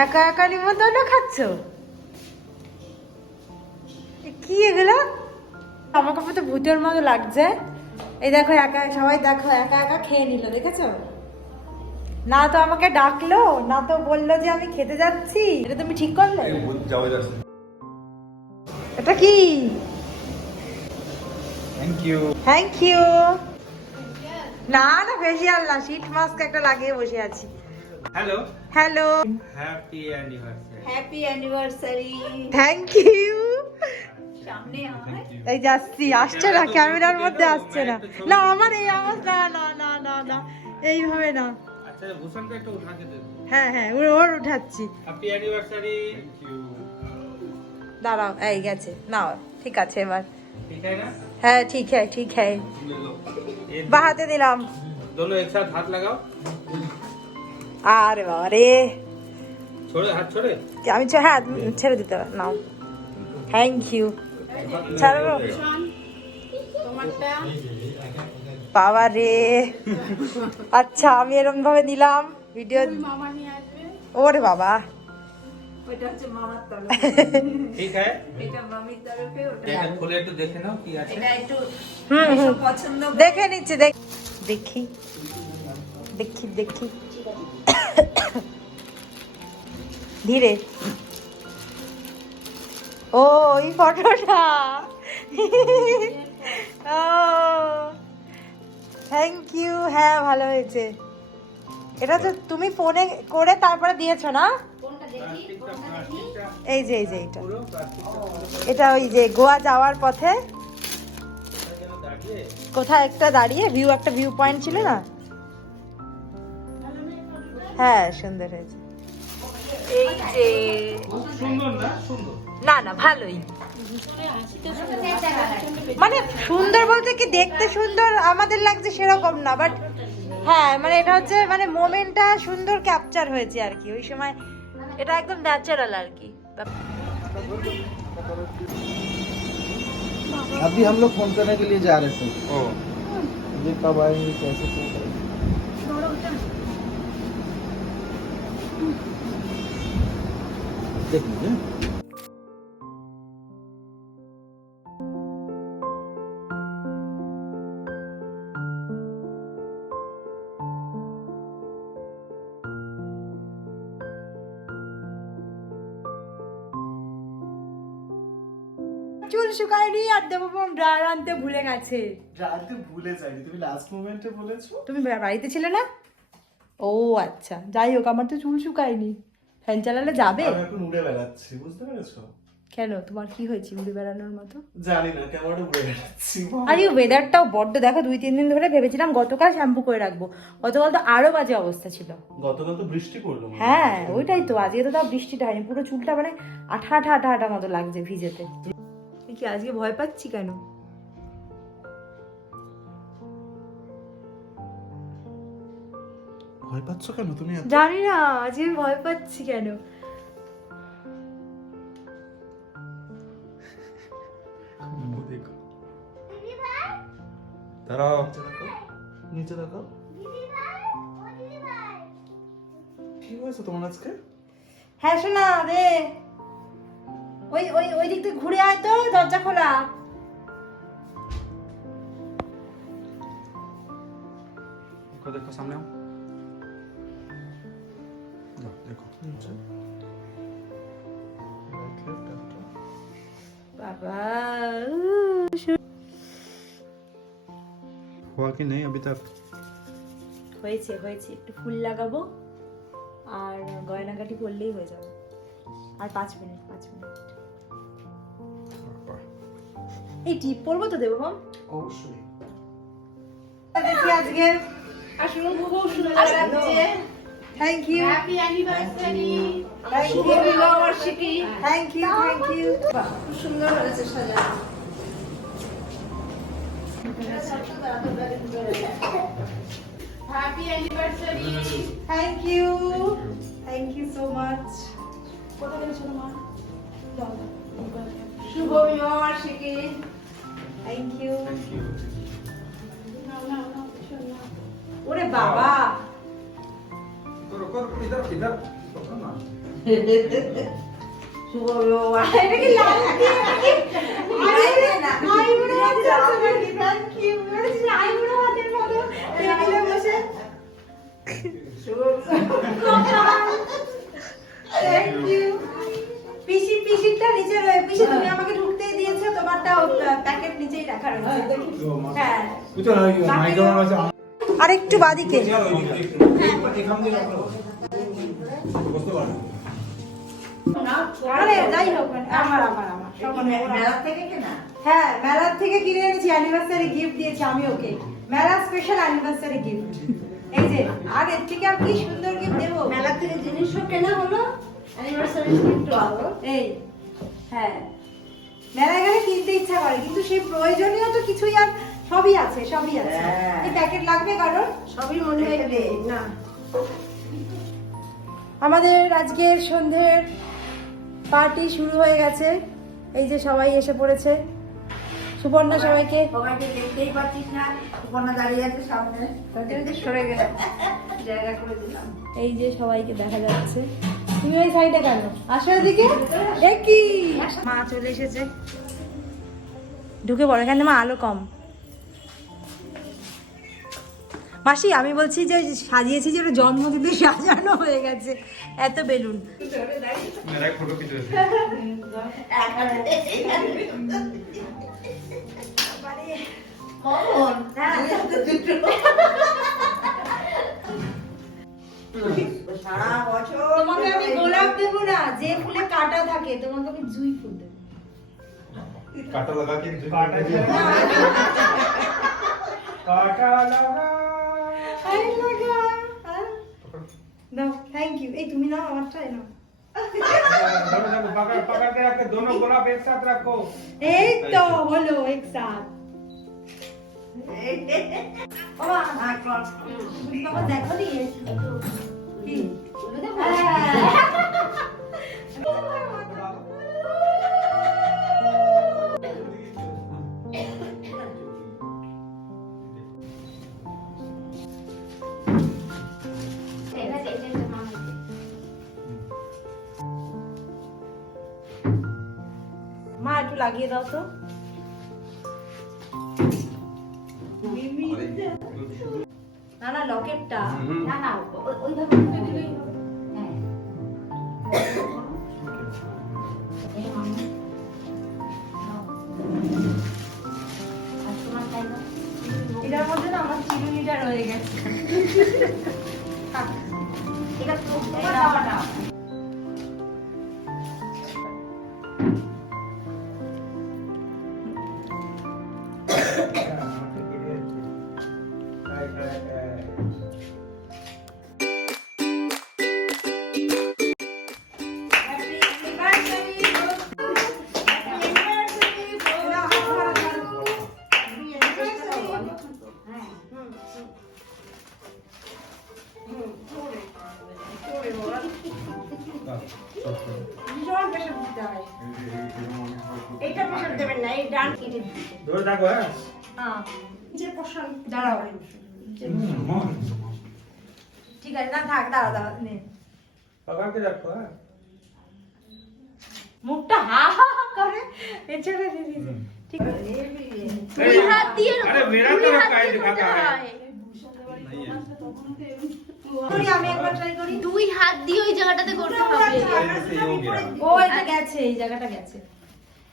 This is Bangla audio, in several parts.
একা একা নিমন্ত্রণ খাচ্ছ? কি এগুলো? আমার কাপড় তো ভূতের মতো লাগছে। এই দেখো একা সবাই দেখো একা একা খেয়ে নিল দেখেছ? না তো আমাকে ডাকলো না তো বলল যে আমি খেতে যাচ্ছি। এটা তুমি ঠিক করলে? এটা কি? থ্যাংক ইউ থ্যাংক ইউ না না ফেসিয়াল না শীত মাস্ক একটা লাগিয়ে বসে আছি। Hello hello happy anniversary happy anniversary thank you সামনে আয় এই যাচ্ছি আসছে না ক্যামেরার মধ্যে আসছে না না আমার এই আওয়াজ না না না না না এইভাবে না আচ্ছা ভূষণকে একটু উঠাতে দেন হ্যাঁ হ্যাঁ ওর ওর উঠাচ্ছি হ্যাপি অ্যানিভার্সারি দাঁড়াও এই গেছে না ঠিক আছে এবার ঠিক है ना হ্যাঁ ঠিক হ্যাঁ ঠিক হ্যাঁ ये বাহাতে দিলাম दोनों एक साथ हाथ लगाओ আরে বাবা রে আমি হ্যাঁ ছেড়ে দিতে পারি নাও। থ্যাংক ইউ ছাড়বো বাবা রে আচ্ছা আমি এরকম ভাবে নিলাম ভিডিও। ওরে বাবা। দেখে নিচ্ছি দেখি। দেখি দেখি। ধীরে। ও ওই ফটোটা। ও। থ্যাংক ইউ হ্যাঁ ভালো হয়েছে। এটা তো তুমি ফোনে করে তারপরে দিয়েছ না? এই যে এই যে এটা এটা ওই যে গোয়া যাওয়ার পথে। কোথায় একটা দাঁড়িয়ে ভিউ একটা ভিউ পয়েন্ট ছিল না? হ্যাঁ সুন্দর হয়েছে এই যে সুন্দর না সুন্দর না না ভালোই মানে সুন্দর বলতে কি দেখতে সুন্দর আমাদের লাগছে সেরকম না বাট হ্যাঁ মানে এটা হচ্ছে মানে মোমেন্টটা সুন্দর ক্যাপচার হয়েছে আর কি ওই সময় এটা একদম ন্যাচারাল আর কি अभी हम लोग फोन करने के लिए जा रहे थे ও ये कब आएंगे कैसे দেখুন হ্যাঁ। চুল শুকায়নি আর দেববম ড্রায়ার আনতে ভুলে গেছে। ড্রায়ারতে ভুলে যায়নি তুমি লাস্ট মোমেন্টে বলেছ। তুমি বাড়িতে ছিলে না? ও আচ্ছা যাই হোক আমার তো চুল শুকায়নি। ফ্যান চালালে যাবে? আমি এখন উড়ে বেড়াচ্ছি বুঝতে পেরেছ? কেন? তোমার কি হয়েছে উড়ে বেড়ানোর মতো? জানি না কেমন উড়ে বেড়াচ্ছি আর এই ওয়েদারটাও বড্ড দেখো দুই তিন দিন ধরে ভেবেছিলাম গতকাল শ্যাম্পু করে রাখব। গতকাল তো আরও বাজে অবস্থা ছিল। গতকাল তো বৃষ্টি পড়ল হ্যাঁ। ওইটাই তো আজকে তো তাও বৃষ্টিটা হয়নি পুরো চুলটা মানে আঠা আঠা আঠা আঠা মতো লাগছে ভিজেতে। কি আজকে ভয় পাচ্ছি কেন? ভয় পাচ্ছ কেন? তুমি জানি না আজকে ভয় পাচ্ছি কেন? দাঁড়াও। নিচে দেখো। কি হয়েছে তোমার আজকে? হ্যাঁ শোনা রে ওই ওই ওই দিক থেকে ঘুরে আয় তো দরজা খোলা। দেখো দেখো সামনে দেখো নিচে Right, left, after. বাবা हुआ कि नहीं अभी तक হয়েছে হয়েছে একটু ফুল লাগাবো আর গয়নাগাটি পরলেই হয়ে যাবে আর পাঁচ মিনিট পাঁচ মিনিট এই টিপ পরবো তো দেবো মাম অবশ্যই দেখি আজকে আসলে খুব সুন্দর লাগছে Thank you happy anniversary thank Shubho you বিবাহ বার্ষিকী থ্যাংক ইউ থ্যাংক খুব সুন্দর হয়েছে সাজানো। Happy anniversary thank you thank you so much কোথায় গেছিল মা? শুভ বিবাহ বার্ষিকী থ্যাংক ইউ নাও নাও নাও শোন নাও। ওরে বাবা। পিসি পিসিটা নিচে রয়ে পিসি তুমি আমাকে ঢুকতেই দিয়েছ। তোমারটা প্যাকেট নিচেই রাখা রয়েছে। হ্যাঁ আর একটু বাদিকে। আরে যাই হোক আমার আমার আমার সবার মেলা থেকে কেনা? হ্যাঁ মেলার থেকে কিনে এনেছি অ্যানিভার্সারি গিফট দিয়েছি আমি ওকে। মেলা স্পেশাল অ্যানিভার্সারি গিফট এই যে আর এর থেকে আর কি সুন্দর গিফট দেবো? মেলা থেকে জিনিসও কেনা হলো অ্যানিভার্সারি গিফট হলো এই হ্যাঁ। মেলায় গেলে কিনতে ইচ্ছা করে কিন্তু সেই প্রয়োজনীয় তো কিছুই আর সবই আছে সবই আছে। হ্যাঁ। এই প্যাকেট লাগবে কারণ সবই মনে হয় না। আমাদের আজকের সন্ধ্যের পার্টি শুরু হয়ে গেছে। এই যে সবাই এসে পড়েছে। সুবর্ণা সবাইকে। সবাইকে দেখতেই পাচ্ছিস না সুপর্ণা দাঁড়িয়ে আছে সামনে। সরে গেলাম জায়গা করে দিলাম। এই যে সবাইকে দেখা যাচ্ছে। তুমি ওই শাড়িটা কেন? আসো এদিকে। একই মা চলে এসেছে। ঢুকে পড়ো এখানে মা আলো কম। মাসি আমি বলছি যে সাজিয়েছি যে ওটা জন্মদিনে সাজানো হয়ে গেছে। এত বেলুন। বছর কাটা থাকে তোমাকে আমি জুই ফুল দেবো काटा लगा के काटा काटा लगा আই লাগা দাও থ্যাংক ইউ এই তুমি নাও আমারটাই নাও दोनों जब पकड़ पकड़ के रखे दोनों गुलाब एक साथ रखो এই তো হলো এক সাথ বাবা তুমি বাবা দেখো নি একটু লাগিয়ে দাও তো। না না লকেটটা। না না ওইভাবে দিলেই হ্যাঁ এই মামা নাও। আর তোমার তাই না? এটার মধ্যে না আমার চিরুনিটা রয়ে গেছে। এটা তো ধরে থাকো হ্যাঁ যে পোষণ দাঁড়াও ঠিক আছে না থাক দাঁড়াও দাঁড়াও নে পাকাকে রাখো হ্যাঁ মুখটা হা হা হা করে এছাড়া দিদি ঠিক আছে এই হাত দিয়ে আরে মেরা তো কাই দিখাতা আমি একবার ট্রাই করি দুই হাত দিয়ে ওই জায়গাটাতে করতে হবে ও এটা গেছে এই জায়গাটা গেছে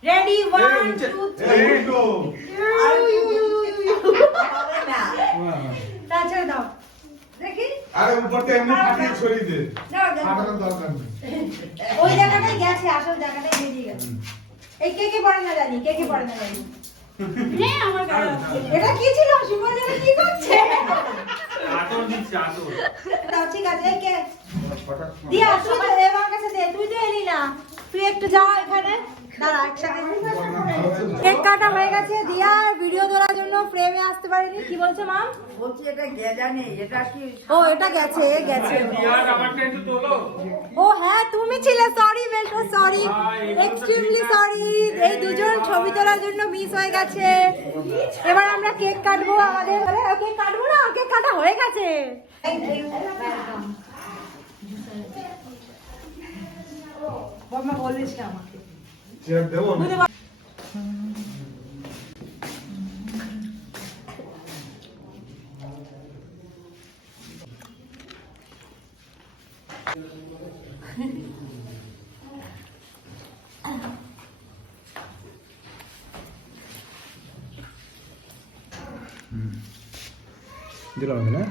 ready one go. Three go তাছাড়া দাও দেখি আরে উপর থেকে এমনি ফাটিয়ে ছড়িয়ে দে। ফাটানোর দরকার নেই। ওই জায়গাটাই গেছে আসল জায়গাটাই বেরিয়ে গেছে। এই কে কে পড়ে না জানি কে কে পড়ে না জানি। রে আমার গাড়ি এটা কি ছিল? শুভ এটা কি করছে? আটর দিচ্ছে আটর তাও ঠিক আছে কে? দিয়া তুই তো এবার কাছে দে তুই তো এলি না। তুই একটু যা এখানে। দাঁড়া একসাথে। কেক কাটা হয়ে গেছে। দিয়া ভিডিও তোলার জন্য ফ্রেমে আসতে পারেনি। কি বলছে মা? বলছি এটা গেজা নেই এটা কি? ও এটা গেছে গেছে। ও হ্যাঁ তুমি ছিলে। সরি বেল্টো সরি এক্সট্রিমলি সরি এই দুজন ছবি তোলার জন্য মিস হয়ে গেছে। এবার আমরা কেক কাটবো আমাদের কেক কাটবো না? কেক কাটা হয়ে গেছে। বাবা বলেছে আমাকে। চেয়ার দেবো না? দিলাম না?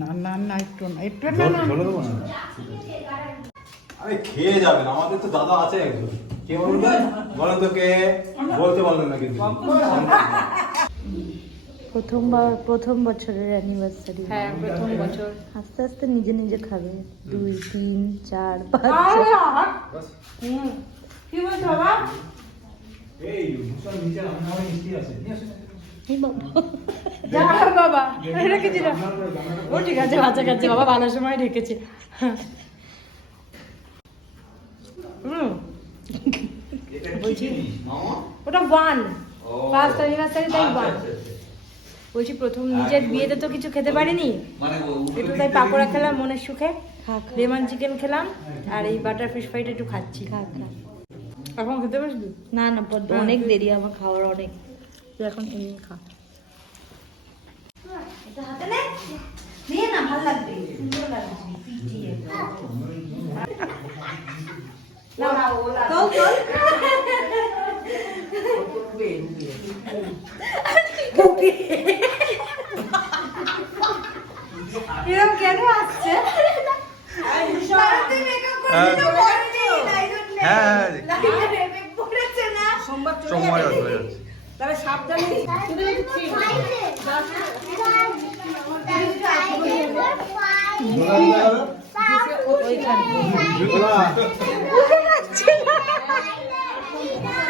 না না না একটু না একটু না আরে খেয়ে যাবেন আমাদের তো দাদা আছে একজন। কে বলবেন বলেন তো কে? বলতে পারলেন না কিন্তু। প্রথমবার প্রথম বছরের অ্যানিভার্সারি হ্যাঁ প্রথম বছর। আস্তে আস্তে নিজে নিজে খাবে। দুই তিন চার পাঁচ। কি বলছো বাবা? এই নিচে আছে বাবা। বাবা। রেখেছি ও ঠিক আছে বাচ্চা কাছে বাবা ভালো সময় রেখেছে। হুম। বলছি। ওটা ওয়ান ফার্স্ট অ্যানিভার্সারি তাই ওয়ান বলছি প্রথম নিজের বিয়েতে তো কিছু খেতে পারিনি। একটু তাই পাকোড়া খেলাম মনের সুখে। লেমন চিকেন খেলাম আর এই বাটার ফিশ ফ্রাইটা একটু খাচ্ছি। খা খা এখন খেতে পারবি না না পদ্ম অনেক দেরি আমার খাওয়ার অনেক। তুই এখন এমনি খা। এটা হাতে নে। নিয়ে না ভালো লাগবে সুন্দর লাগবে পিটিয়ে না না ওলা চল চল এরকম কেন আসছে হ্যাঁ সোমবার। হয়ে তবে সাবধানে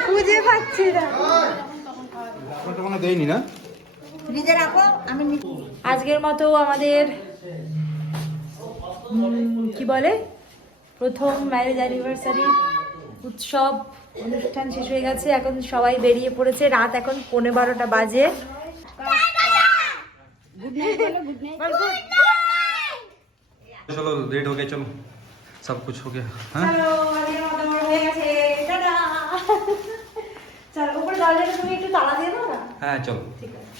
খুঁজে পাচ্ছি না। দেয়নি না? রাখো আমি আজকের মতো আমাদের কি বলে? প্রথম ম্যারেজ অ্যানিভার্সারি উৎসব অনুষ্ঠান শেষ হয়ে গেছে। এখন সবাই বেরিয়ে পড়েছে। রাত এখন পনেরো বারোটা বাজে। চলো চলো। সব কিছু হ্যাঁ হয়ে গেছে টাটা চল উপরে দরজাটা তুমি একটু তালা দিয়ে দাও না? হ্যাঁ চলো। ঠিক আছে।